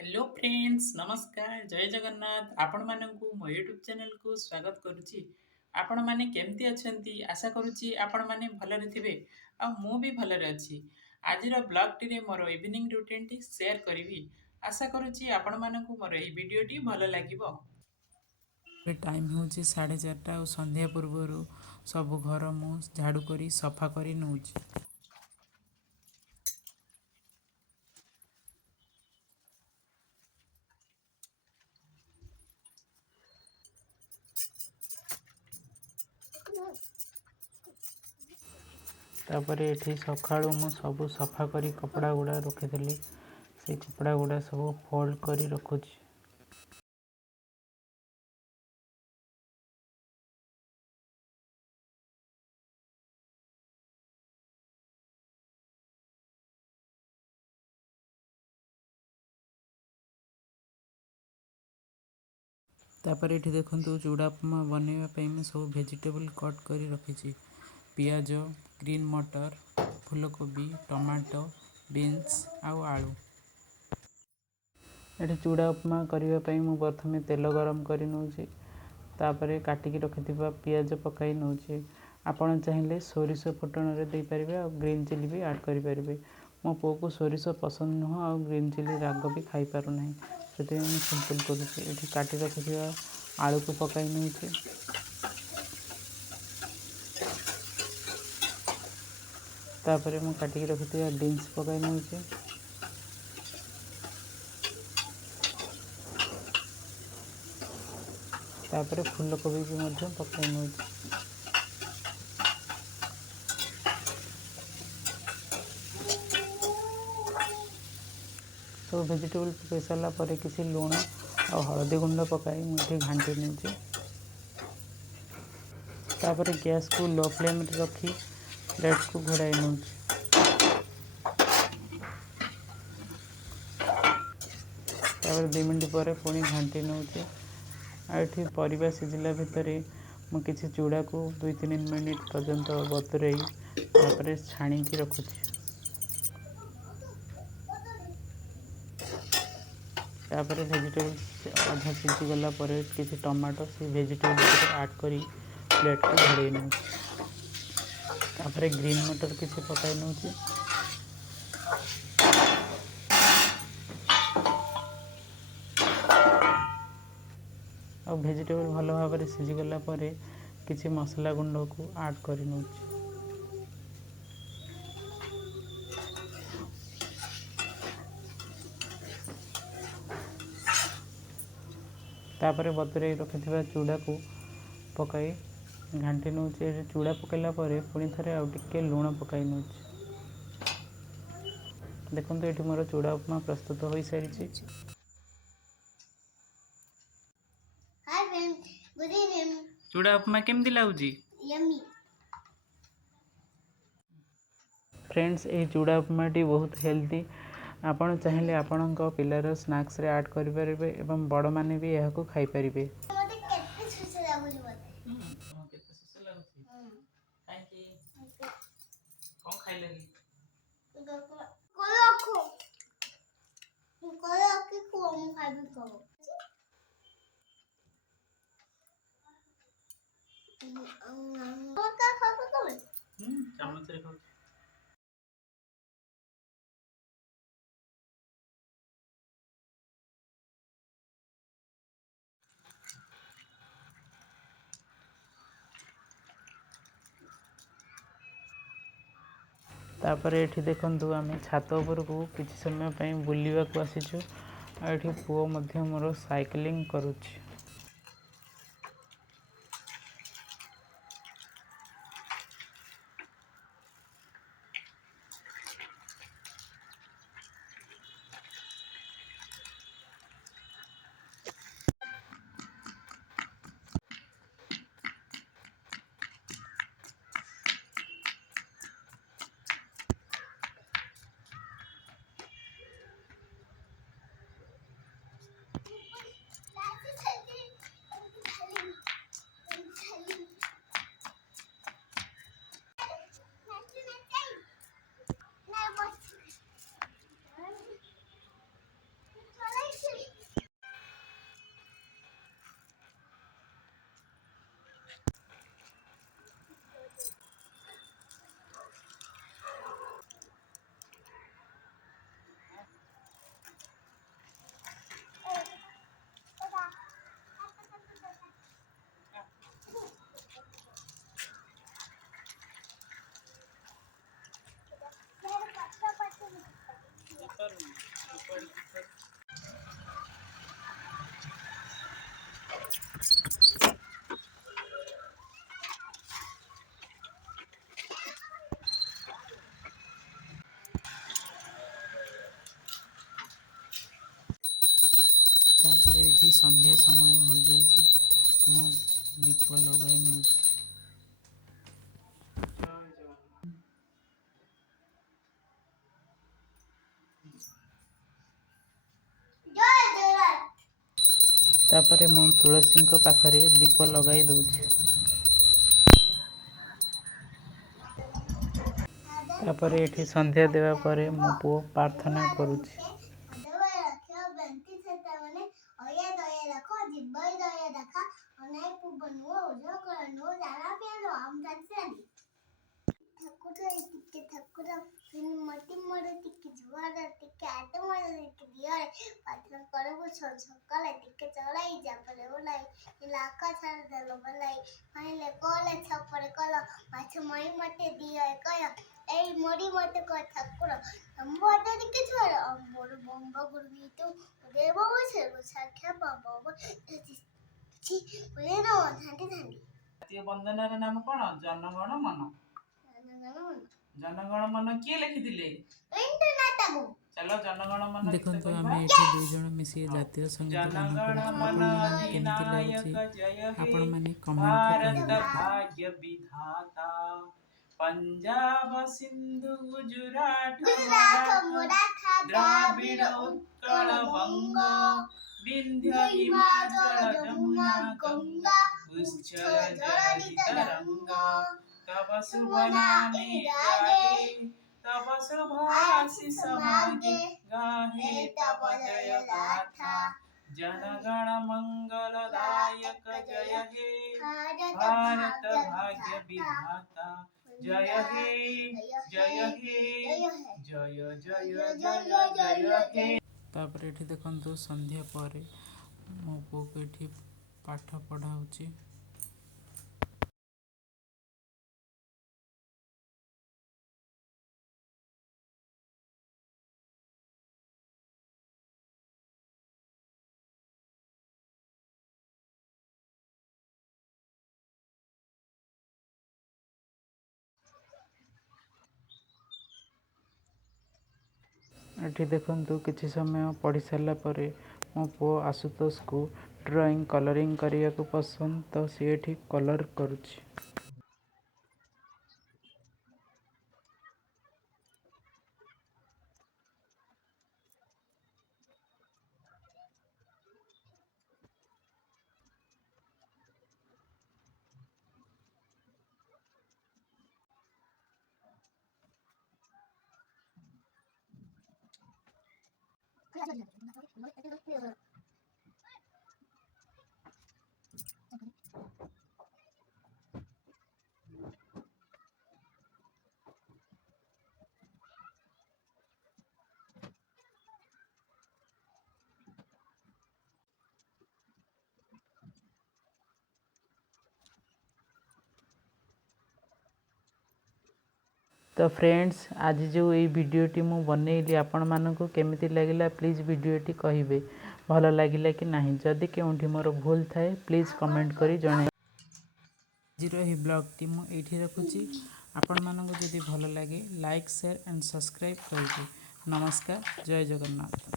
Hello friends नमस्कार जय जगन्नाथ आपण मानकु मो यूट्यूब चैनल को स्वागत करुच्ची। आपण माने केमती अछंती आशा करुच्ची आपण माने भलरे थिबे आ मु भी भलरे अछि। आजिर ब्लॉग टी रे मोर इवनिंग रूटीन टी शेयर करिवि आशा करुच्ची आपण मानकु मोर एई वीडियो टी भल लागिवो। टाइम होची 4:30 और संध्या पूर्व सब घर मु झाड़ू करी सफा करी नउची। तापर ये सकाळु मु सब सफा करी कपड़ा गुड़ा रखी से कपड़ा गुड़ा सब फोल्ड करी रखुची। तापर ये देखो चूड़ा उपमा बनवाई मैं सब वेजिटेबल कट कर रखी। पियाज ग्रीन मटर फूलकोबी टमाटो बीन्स आउ आलू। ये चूड़ा उपमा करने मु प्रथम तेल गरम कर नौची तापर काटिकी रखि पियाज पकाई नौची। आपण चाहिए सोरिष फुटण दे पारे और ग्रीन चिली भी ऐड करें। मो पु को सोरिष पसंद नुह और ग्रीन चिली राग भी खाई पार ना से सिंपल करुँची। काटी रखि आलू को पकाई नौची। तापर मु काटिकी रखि बीन्स पकाई नौची। तापर फूलकोबी भी पकाई नौची। सब वेजिटेबल पकाई सारा पर किसी लुण और हल्दी गुंड पकाई मुझे घाटी नौची। तापर गैस को लो फ्लेम रखी प्लेट को घोड़ाई नौची। तापर 2 मिनट पर पुणी घाटी नौची। आठी परिबा सिझिला भितर मु किसी चूड़ा को 2-3 मिनिट पर्यंत बतुरई तापर छाणी की रखुची। तापर वेजिटेबल आधा सीझी गला पर किसी टमाटो से वेजिटेबल ऐड करी प्लेट को घोड़े नौची। तापर ग्रीन मटर किसी पकाई नौची। और वेजिटेबल भल भाव में सीझीगला किसी मसला गुंड को ऐड कर नौची। तापर बतुरई रखि चूड़ा को पकाई घाटी नौची। चूड़ा पकड़ा पुणी थे आउ टिके लुण पकाई नौची। देखो ये मोर चूड़ा उपमा प्रस्तुत हो सारी। चूड़ा उपमा केमती लगुच फ्रेंड्स? ये चूड़ा उपमा टी बहुत हेल्दी। आपण चाहिए आपण पिलार स्नैक्स रे ऐड करें एवं बड़ माने भी यह खाई पारे। तापर ये देखु आम छात उपर को किसी समय बुलवा को आसीचु। ये पुओ मोर साइकिलिंग करुच्ची। तापरे मु तुलसी पाखरे दीप लगाई दूची। तापरे एठी संध्या देवा परे मो पुओ प्रार्थना करुछि। ଠାକୁର ମତି ମୋର ଟିକେ ଜୁଆର ଟିକେ ଆଟ ମୋର ଟିକେ ଦିଅରେ ପାତ୍ର କରବୁ ସକାଳେ ଟିକେ ଚଳାଇ ଯାପରେ ଓলাই ଲାକା ଛାଡ଼ ଦେଲ ବলাই ମାଇଲେ କଲେ ଛପରେ କଲ ମାଛ ମଇ ମତେ ଦିଅ କୟ ଏଇ ମରି ମତେ କହ ଠାକୁର ସମ୍ବଦ ଟିକେ ଛାଡ଼ ମୋର ବମ୍ବ ଗୁରୁବି ତୁ ଦେବ ବସେ ସାକ୍ଷା ପାବ ଛି ଓଲେ ନ ଧାଣ୍ଡି ଧାଣ୍ଡି। ଜାତୀୟ ବନ୍ଦନାର ନାମ କଣ? ଜନଗଣ ମନ। जनगण मन किए लिखिथिले? चलो जनगण मन देखंतु आमे एठी दुई जण मिसी जातीय संगीत गान करू। आपण माने केमिति लाଗୁଛି आपण माने कमेंट रे कहिबे। भाग्य विधाता पंजाब सिंधु गुजरात मराठा द्राविड़ उत्कल बंग विंध्य हिमाचल जमुना गंगा उच्चल जलधि तरंगा तब शुभ नामे जागे तब शुभ आशीष मागे गाहे तब जय गाथा जनगण मंगलदायक जय हे भारत भाग्य विधाता जय हे जय हे जय जय जय जय हे। तापर एठी देखंतु संध्या परे मो पुओ को एठी पाठ पढ़ाउची। एठी देखंतु किछि समय पढ़ी सारला परे मो पुओ आशुतोष को ड्राइंग कलरिंग करिया को पसंद तो सी एठी कलर करुछि। तो फ्रेंड्स आज जो ये वीडियोटी मु बनैली आपण मानकु केमिति लागिला प्लीज वीडियोटी कहिबे भल लागिला कि नाही। जदि केउंठी मोर भूल थाए प्लीज कमेंट करी जणे। जीरो ही ब्लॉग टी मु एठी रखुची। आपण मानकु जदि भल लागे लाइक शेयर एंड सब्सक्राइब करिबे। नमस्कार, जय जगन्नाथ।